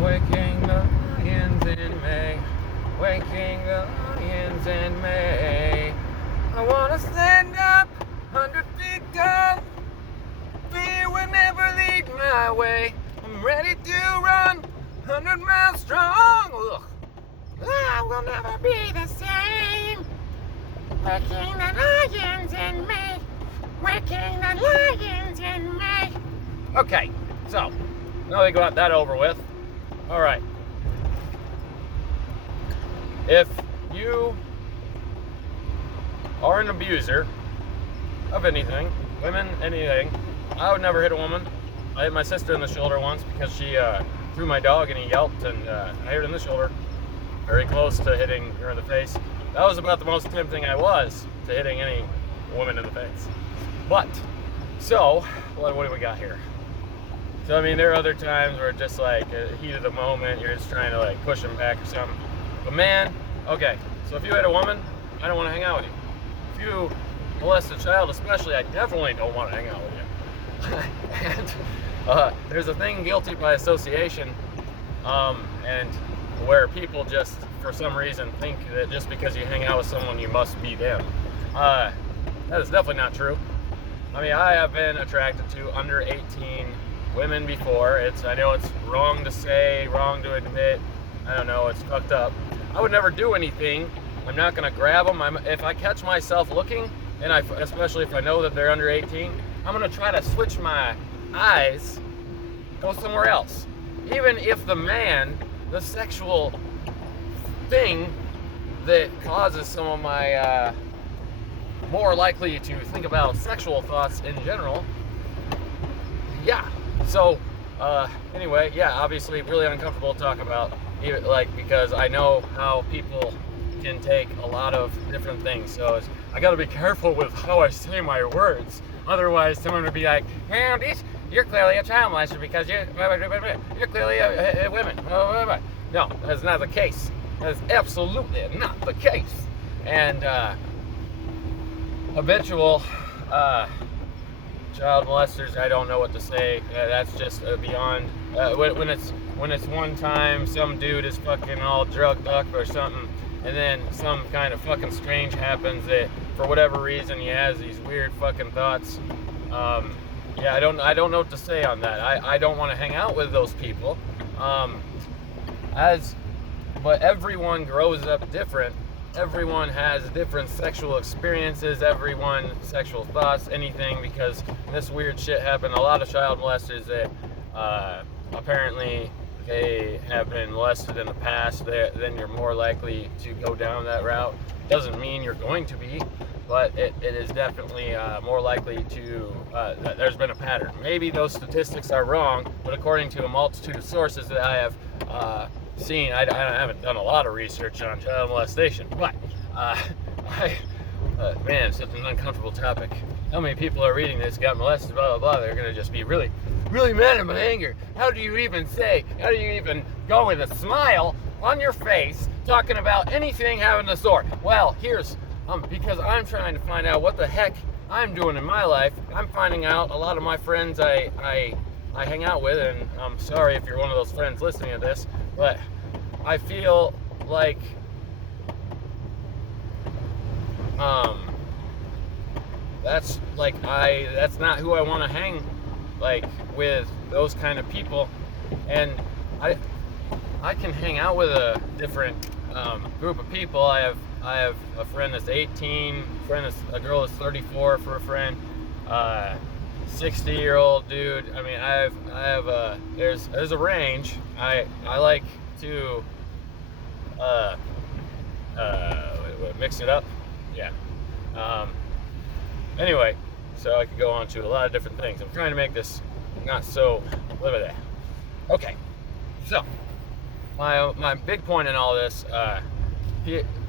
Waking the lions in May. Waking the lions in May. I wanna stand up 100 feet tall. Fear will never lead my way. I'm ready to run 100 miles strong. Ugh. I will never be the same. Waking the lions in May. Waking the lions in May. Okay, so now we got that over with. All right. If you are an abuser of anything, women, anything, I would never hit a woman. I hit my sister in the shoulder once because she threw my dog and he yelped, and I hit her in the shoulder, very close to hitting her in the face. That was about the most tempting I was to hitting any woman in the face. But, so, what do we got here? So, I mean, there are other times where just like heat of the moment, you're just trying to like push them back or something. But man, okay, so if you hit a woman, I don't want to hang out with you. If you molest a child especially, I definitely don't want to hang out with you. And there's a thing, guilty by association, and where people just, for some reason, think that just because you hang out with someone, you must be them. That is definitely not true. I mean, I have been attracted to under 18 women before. I know it's wrong to say, wrong to admit. I don't know, it's fucked up. I would never do anything. I'm not gonna grab them. If I catch myself looking, and especially if I know that they're under 18, I'm gonna try to switch my eyes, go somewhere else. Even if the man, the sexual thing that causes some of my more likely to think about sexual thoughts in general, yeah. So, anyway, yeah, obviously really uncomfortable to talk about, even, like, because I know how people can take a lot of different things. So I gotta be careful with how I say my words. Otherwise, someone would be like, well, you're clearly a child molester because you're clearly a woman. No, that's not the case. That is absolutely not the case. And habitual child molesters, I don't know what to say. That's just beyond. When it's one time some dude is fucking all drugged up or something, and then some kind of fucking strange happens that for whatever reason he has these weird fucking thoughts. Yeah, I don't know what to say on that. I don't want to hang out with those people. But everyone grows up different. Everyone has different sexual experiences, everyone sexual thoughts, anything, because this weird shit happened. A lot of child molesters that apparently they have been molested in the past, then you're more likely to go down that route. Doesn't mean you're going to be, but it is definitely more likely to, there's been a pattern. Maybe those statistics are wrong, but according to a multitude of sources that I have seen, I haven't done a lot of research on child molestation, but man, such an uncomfortable topic. How many people are reading this, got molested, blah, blah, blah, they're going to just be really, really mad at my anger. How do you even go with a smile on your face talking about anything having the sore? Well, here's, because I'm trying to find out what the heck I'm doing in my life. I'm finding out a lot of my friends I hang out with, and I'm sorry if you're one of those friends listening to this, but I feel like that's not who I want to hang like with, those kind of people. And I can hang out with a different group of people. I have a friend that's 18, a girl that's 34 for a friend, 60-year-old dude. I mean, I have there's a range. I like to mix it up. Yeah. Anyway, so I could go on to a lot of different things. I'm trying to make this not so limited. Okay, so my big point in all this,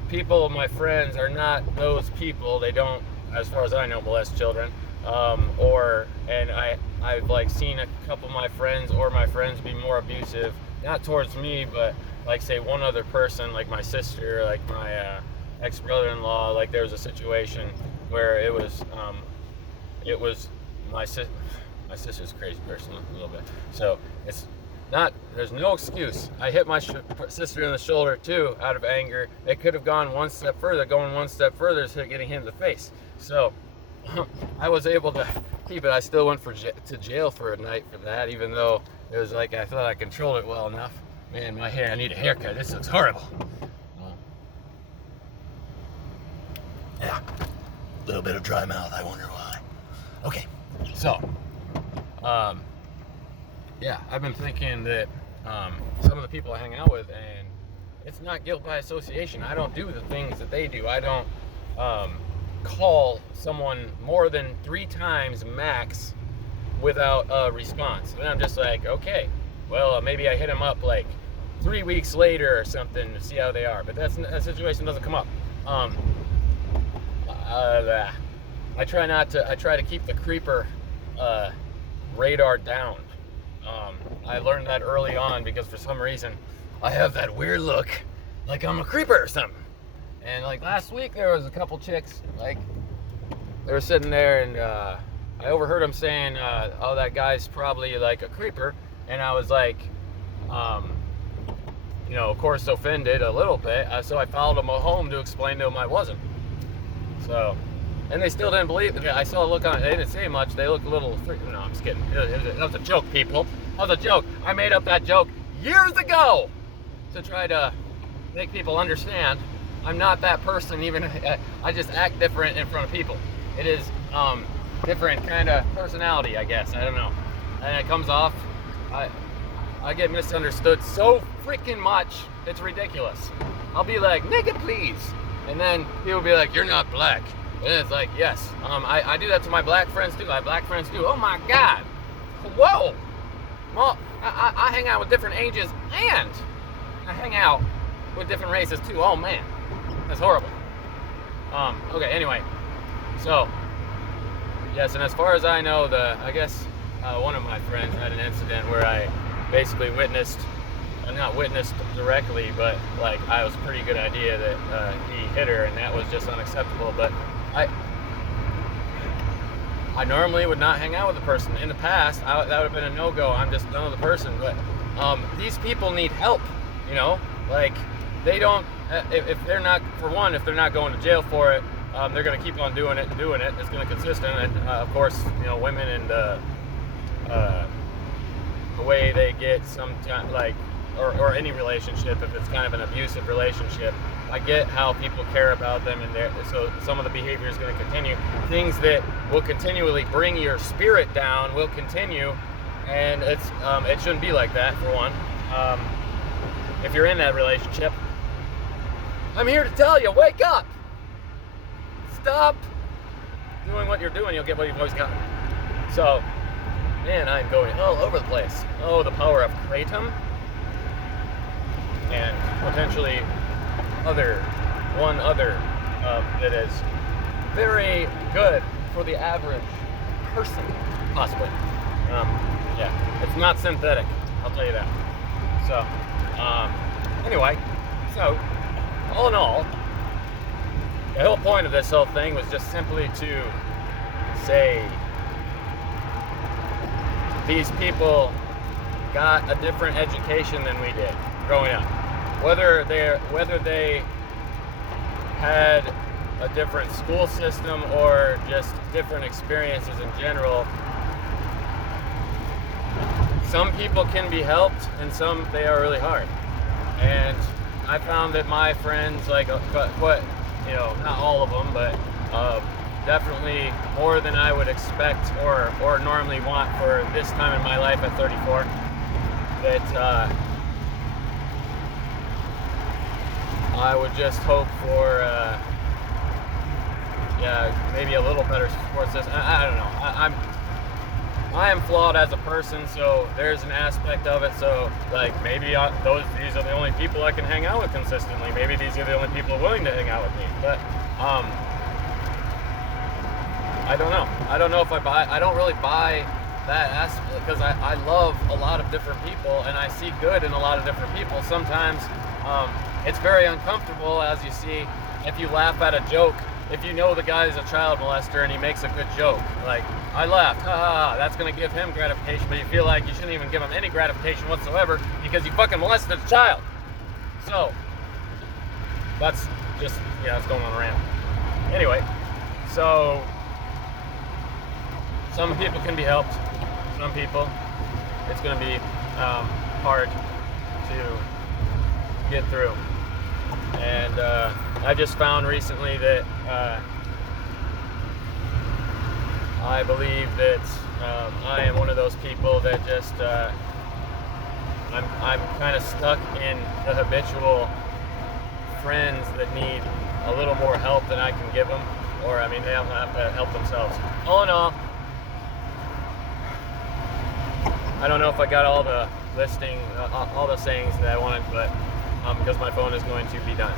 people, my friends, are not those people. They don't, as far as I know, molest children. And I've like seen a couple of my friends be more abusive, not towards me, but like say one other person, like my sister, like my ex-brother-in-law. Like there was a situation where it was my sister's a crazy person a little bit, so There's no excuse. I hit my sister in the shoulder too out of anger. It could have gone one step further. Going one step further is getting hit in the face. So I was able to keep it. I still went to jail for a night for that, even though it was like I thought I controlled it well enough. Man, my hair, I need a haircut. This looks horrible. Yeah, a little bit of dry mouth. I wonder why. Okay, so yeah, I've been thinking that some of the people I hang out with, and it's not guilt by association. I don't do the things that they do. I don't call someone more than 3 times max without a response. And I'm just like, okay, well, maybe I hit them up like 3 weeks later or something to see how they are. But that situation doesn't come up. I try to keep the creeper radar down. I learned that early on because for some reason I have that weird look like I'm a creeper or something. And like last week there was a couple chicks, like they were sitting there and I overheard them saying, oh, that guy's probably like a creeper. And I was like, of course offended a little bit. So I followed them home to explain to them I wasn't. So, and they still didn't believe it. I saw a look on it. They didn't say much. They looked a little no, I'm just kidding. That was a joke, people. That was a joke. I made up that joke years ago to try to make people understand I'm not that person. Even I just act different in front of people. It is different kind of personality, I guess. I don't know. And it comes off. I get misunderstood so freaking much. It's ridiculous. I'll be like, nigga, please. And then people will be like, you're not black. And it's like, yes. I do that to my black friends too. I have black friends too. Oh my God. Whoa. Well, I hang out with different ages and I hang out with different races too. Oh man. That's horrible. Okay, anyway. So, yes, and as far as I know, I guess one of my friends had an incident where I basically not witnessed directly, but like I was a pretty good idea that he hit her, and that was just unacceptable. But I normally would not hang out with the person. In the past, that would have been a no-go. I'm just none of the person. But these people need help. Like they don't. If they're not going to jail for it, they're going to keep on doing it. It's going to consistent, and of course, women and the way they get sometimes like. Or any relationship, if it's kind of an abusive relationship, I get how people care about them, and so some of the behavior is going to continue. Things that will continually bring your spirit down will continue, and it shouldn't be like that. For one, if you're in that relationship, I'm here to tell you, wake up, stop doing what you're doing. You'll get what you've always got. So, man, I'm going all over the place. Oh, the power of kratom. And potentially one other that is very good for the average person, possibly. Yeah, it's not synthetic, I'll tell you that. So, anyway, so all in all, the whole point of this whole thing was just simply to say these people got a different education than we did growing up. Whether they had a different school system or just different experiences in general, some people can be helped and some they are really hard. And I found that my friends, like not all of them, but definitely more than I would expect or normally want for this time in my life at 34, that I would just hope for, maybe a little better support system. I don't know. I am flawed as a person, so there's an aspect of it. So, like, maybe these are the only people I can hang out with consistently. Maybe these are the only people willing to hang out with me. But I don't know. I don't know if I don't really buy that aspect because I love a lot of different people and I see good in a lot of different people. Sometimes it's very uncomfortable, as you see, if you laugh at a joke if you know the guy's a child molester and he makes a good joke, like, I laughed, ha ha ha, that's gonna give him gratification, but you feel like you shouldn't even give him any gratification whatsoever because you fucking molested a child. So, that's just, yeah, it's going on a rant. Anyway, so, some people can be helped, some people, it's gonna be hard to get through. And I just found recently that I believe that I am one of those people that just I'm kind of stuck in the habitual friends that need a little more help than I can give them, or I mean they don't have to help themselves. All in all, I don't know if I got all the listing, all the sayings that I wanted, but because my phone is going to be done.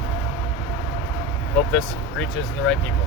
Hope this reaches the right people.